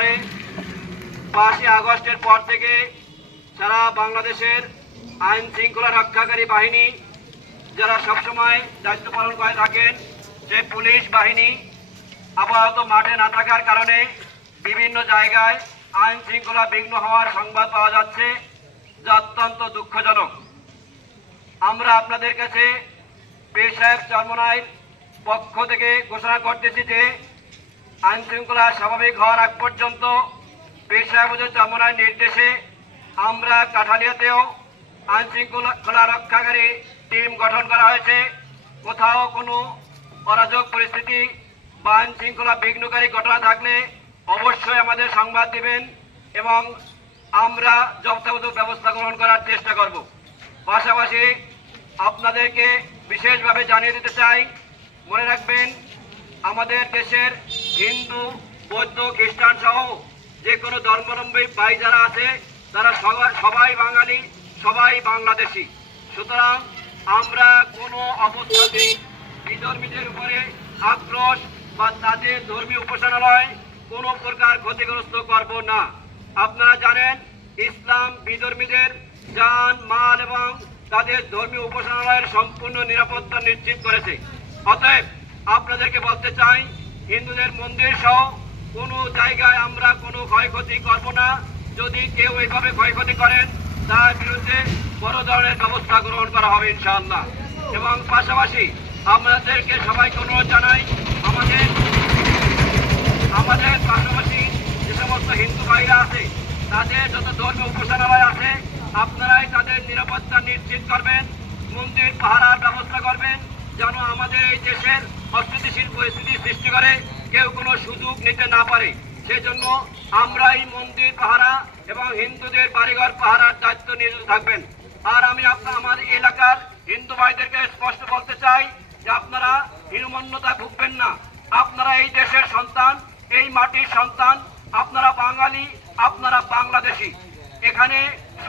করে পাঁচই আগস্টের পর থেকে সারা বাংলাদেশের আইন শৃঙ্খলা রক্ষাকারী বাহিনী যারা সবসময় দায়িত্ব পালন করে থাকেন, যে পুলিশ বাহিনী আপাতত মাঠে না থাকার কারণে বিভিন্ন জায়গায় আইন শৃঙ্খলা বিঘ্ন হওয়ার সংবাদ পাওয়া যাচ্ছে, যা অত্যন্ত দুঃখজনক। আমরা আপনাদের কাছে পীর সাহেব পক্ষ থেকে ঘোষণা করতেছি যে আইন শৃঙ্খলা স্বাভাবিক হওয়ার আগ পর্যন্ত পীর সাহেব চরমনাইর নির্দেশে আমরা কাঠালিয়াতেও আইন শৃঙ্খলা রক্ষাকারী টিম গঠন করা হয়েছে। কোথাও কোনো অরাজক পরিস্থিতি বা আইন শৃঙ্খলা বিঘ্নকারী ঘটনা থাকলে অবশ্যই আমাদের সংবাদ দিবেন এবং আমরা যথাযথ ব্যবস্থা গ্রহণ করার চেষ্টা করব। পাশাপাশি আপনাদেরকে বিশেষভাবে জানিয়ে দিতে চাই, মনে রাখবেন, আমাদের দেশের হিন্দু, বৌদ্ধ, খ্রিস্টান সহ যে কোনো ধর্মাবলম্বী ভাই যারা আছে, তারা সবাই সবাই বাঙালি, সবাই বাংলাদেশি। সুতরাং আমরা কোনো অবস্থাতেই বিধর্মীদের উপরে আক্রোশ বা তাদের ধর্মীয় উপাসনালয় কোনো প্রকার ক্ষতিগ্রস্ত করব না। আপনারা জানেন, ইসলাম বিধর্মীদের যান মাল এবং তাদের ধর্মীয় উপাসনালয়ের সম্পূর্ণ নিরাপত্তা নিশ্চিত করেছে। অতএব আপনাদেরকে বলতে চাই হিন্দুদের মন্দির সহ কোনো জায়গায় আমরা কোনো ক্ষয়ক্ষতি করব না। যদি কেউ এইভাবে ক্ষয়ক্ষতি করেন, তার বিরুদ্ধে বড় ধরনের ব্যবস্থা গ্রহণ করা হবে ইনশাআল্লাহ। এবং পাশাপাশি আপনাদেরকে সবাইকে অনুরোধ জানাই, আমাদের আমাদের পাশাপাশি যে সমস্ত হিন্দু ভাইরা আছে, তাদের যত ধর্মীয় উপাসনালয় আছে, আপনারাই তাদের নিরাপত্তা নিশ্চিত করবেন, মন্দির পাহারার ব্যবস্থা করবেন। যেন আমাদের এই দেশের অস্থিতিশীল পরিস্থিতি সৃষ্টি করে, কেউ কোনো সুযোগ নিতে না পারে। সেজন্য আমরা এই মন্দির পাহারা এবং হিন্দুদের বাড়িঘর পাহারার দায়িত্ব নিয়োজিত থাকবেন। আর আমি আপনার আমাদের এলাকার হিন্দু ভাইদেরকে স্পষ্ট বলতে চাই যে আপনারা হীনমন্যতা ভুগবেন না। আপনারা এই দেশের সন্তান, এই মাটির সন্তান, আপনারা বাঙালি, আপনারা বাংলাদেশি। এখানে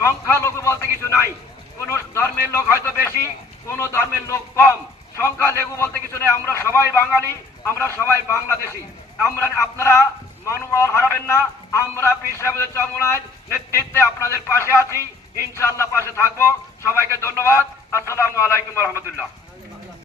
সংখ্যালঘু বলতে কিছু নাই। কোন ধর্মের লোক হয়তো বেশি, কোন ধর্মের লোক কম। সংখ্যা লেগু বলতে কিছু নেই। আমরা সবাই বাঙালি, আমরা সবাই বাংলাদেশি। আমরা, আপনারা মানুষ হারাবেন না। আমরা পীর চরমনায় নেতৃত্বে আপনাদের পাশে আছি। ইনশাআল্লাহ পাশে থাকব। সবাইকে ধন্যবাদ। আসসালামু আলাইকুম রহমতুল্লাহ।